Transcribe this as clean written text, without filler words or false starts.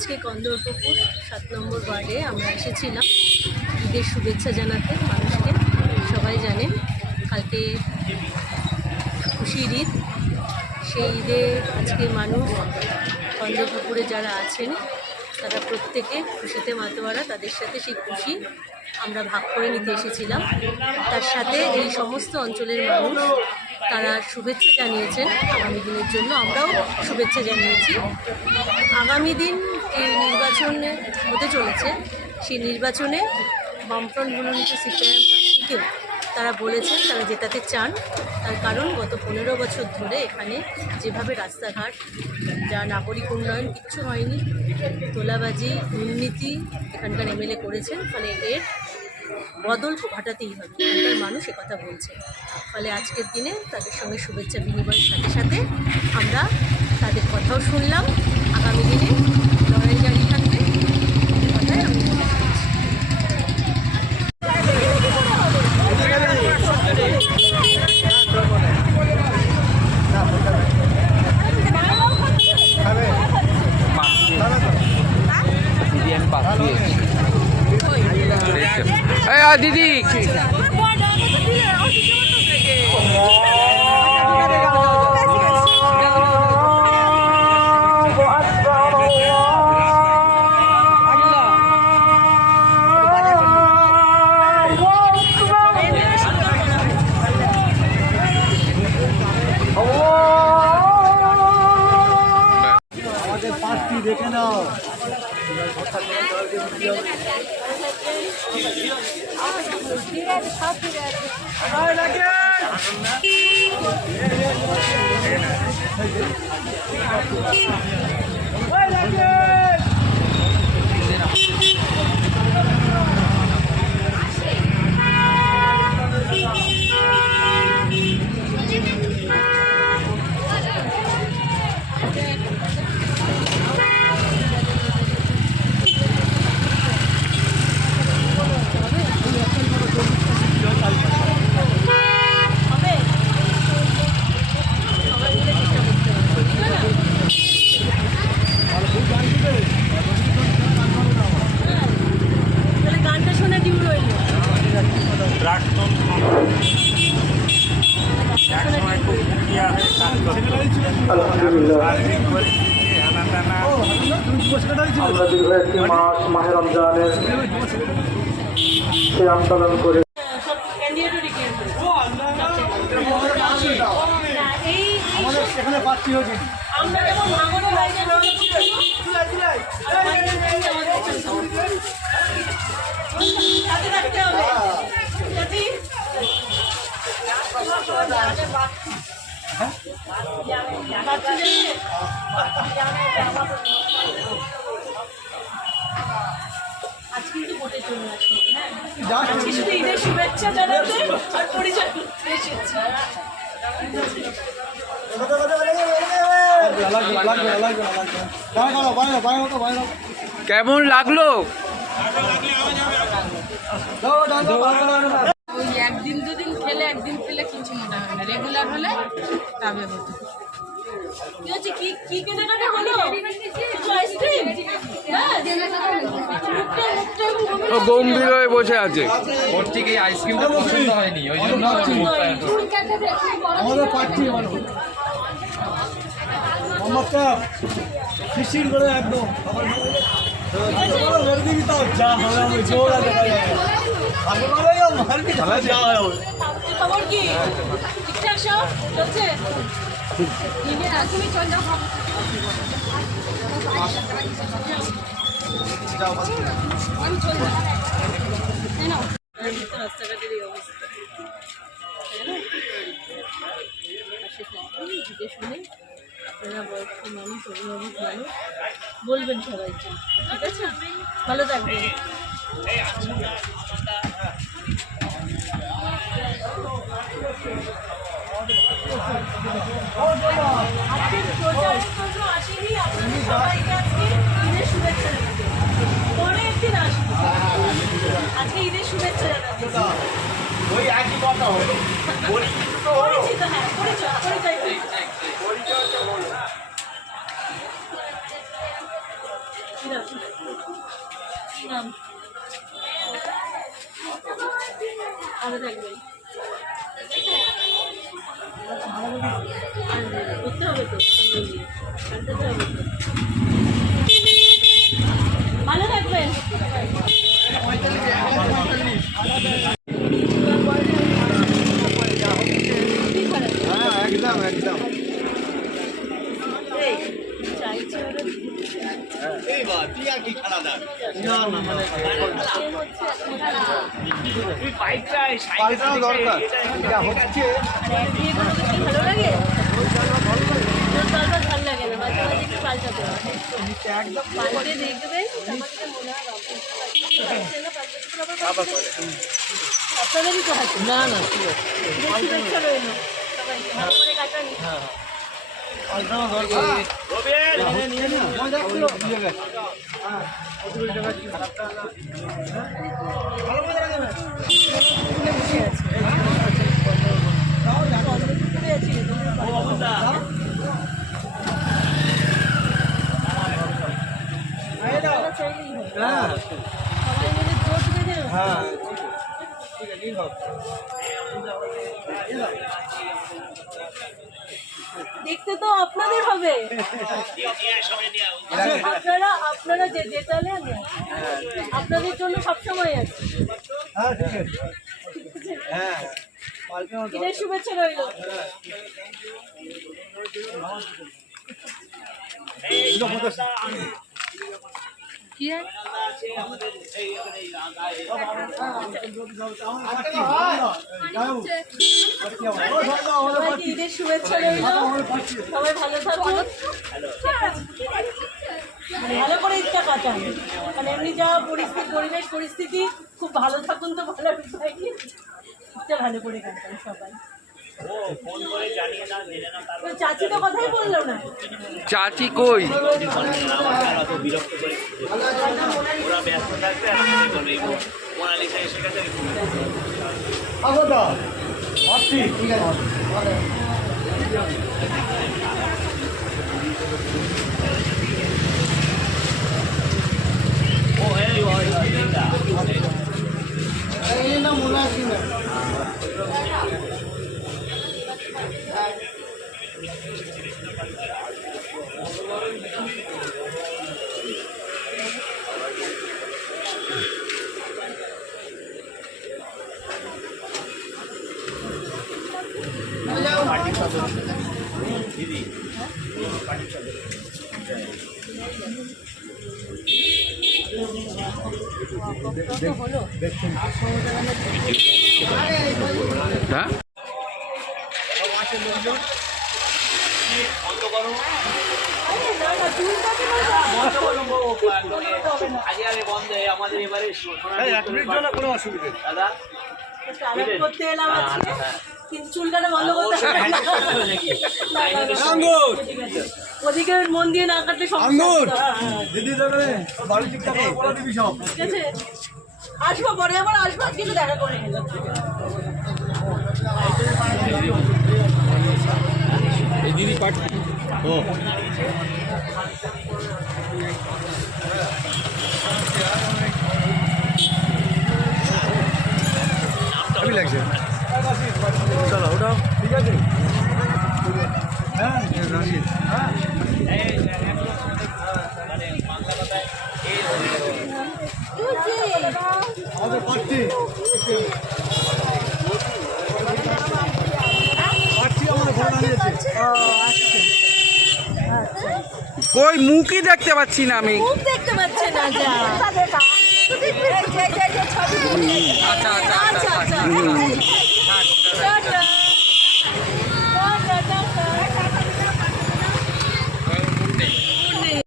আজকে কন্দরপুকুর 7 নম্বর ওয়ার্ডে আমরা এসেছিলাম ঈদের শুভেচ্ছা জানাতে মানুষকে। সবাই জানেন কালকে খুশির ঈদ, সেই ঈদে আজকে মানুষ কন্দরপুকুরে যারা আছেন তারা প্রত্যেকে খুশিতে মাতোয়ারা, তাদের সাথে সেই খুশি আমরা ভাগ করে নিতে এসেছিলাম। তার সাথে এই সমস্ত অঞ্চলের মানুষ তারা শুভেচ্ছা জানিয়েছেন আগামী দিনের জন্য, আমরাও শুভেচ্ছা জানিয়েছি। আগামী দিন এই নির্বাচনে হতে চলেছে, সেই নির্বাচনে বামফ্রন্ট মনোনীত সিপিআইএম প্রার্থীকেও তারা বলেছেন তারা জেতাতে চান। তার কারণ গত 15 বছর ধরে এখানে যেভাবে রাস্তাঘাট, যা নাগরিক উন্নয়ন কিচ্ছু হয়নি, তোলাবাজি, দুর্নীতি এখানকার এমএলএ করেছেন। ফলে এর বদল ঘটাতেই হবে, এখানকার মানুষ একথা বলছে। ফলে আজকের দিনে তাদের সঙ্গে শুভেচ্ছা বিনিময়ের সাথে সাথে আমরা তাদের কথাও শুনলাম। আগামী দিনে লড়াই জারি থাকবে, কথাই আমি বলতে দিদি আমাদের পার্টি দেখে নাও। আমরা দীর্ঘ একটি মাস মাহে রমজানের সিয়াম পালন করে আমাদের সেখানে পার্টি হয়েছে। আজ কিন্তু ভোটের জন্য আসি, হ্যাঁ আজকে শুধু ঈদের শুভেচ্ছা জানাতে আর পরিচয় করতে এসেছি। কেমন লাগলো? ওই একদিন দুদিন খেলে, একদিন খেলে কিছু মনে হয় না, রেগুলার হলে তবে হতো। কি হচ্ছে, কি কেনাকাটা হলো? আইসক্রিম গম্ভীর হয়ে বসে আছে। ওর ঠিক এই আইসক্রিমটা পছন্দ হয়নি, ওই জন্য আমাদের পার্টি আমারটা ফিশিং করে একদম যা হবে আমি জোর আছে খবর কি ঠিকঠাক সব চলছে? তুমি চল যাও, রাস্তাঘাটের এই অবস্থা শুনে আপনারা বয়স্ক মানুষ, অভিভাবক মানুষ বলবেন সবাইকে, ঠিক আছে? ভালো থাকবেন। আজকে প্রচারের জন্য আসেনি, আপনাদের সবাইকে আজকে ঈদের শুভেচ্ছা জানাতে। পরে একদিন আসবো, আজকে ঈদের শুভেচ্ছা জানাতে। ওই একই কথা হলো, পরিচিত, হ্যাঁ পরিচয় নাম ভালো থাকবেন। করতে হবে তো ভালো থাকবেন। একদম একদম চাইছে ওরা পাল্টানো দরকার যা হচ্ছে ভালো লাগে বারবার ভালো লাগে না, মাঝে মাঝে একটু পাল্টাতে হয়। পাল্টে দেখবেন আমাকে মনে হয় আপনাদেরই তো হাতে। না না শুভেচ্ছা রইল সবাইকে ভালো করে কাটানি। পাল্টানো দরকার বসে আছে পদ্মপুকুরে আছি চাইলেই হবে। হ্যাঁ সবাই মিলে জোট বেঁধে হ্যাঁ ঠিক আছে হোক দেখতে তো আপনাদের হবে। আপনারা যে যেতালে আমি আছি। আপনাদের জন্য সবসময় আছি। হ্যাঁ ঠিক আছে হ্যাঁ পাল্টানো ঈদের শুভেচ্ছা রইল। কি সবাইকে ঈদের শুভেচ্ছা রইল। সবাই ভালো থাকুন, ভালো করে ঈদটা কাটান। মানে এমনি যা পরিস্থিতি পরিবেশ পরিস্থিতি খুব ভালো থাকুন তো ভালো বিষয় কি ঈদটা ভালো করে কাটান সবাই। চাচি তো কথাই বললো না। চাচি কই? আগদা আসছি ঠিক আছে হলো হ্যাঁ কোনো অসুবিধা নেই করতে এলাম আজকে কিন্তু চুল কাটা বন্ধ করতে হবে না। ওদিকে মন দিয়ে না কাটলে সমস্যা। দিদি দেবে বাড়ি ঠিকঠাক বলে দিবি সব ঠিক আছে আসবো পরে আবার আসবো কিন্তু দেখা করে গেলাম। দিদি পাঠ ও আমি লাগছে চলো ওটাও ঠিক আছে হ্যাঁ রশিদ হ্যাঁ আমাদের পাচ্ছি আমাদের ঘরে দাঁড়িয়েছে কই মুখই দেখতে পাচ্ছি না আমি। খুব দেখতে পাচ্ছে না যা আচ্ছা আচ্ছা আচ্ছা আচ্ছা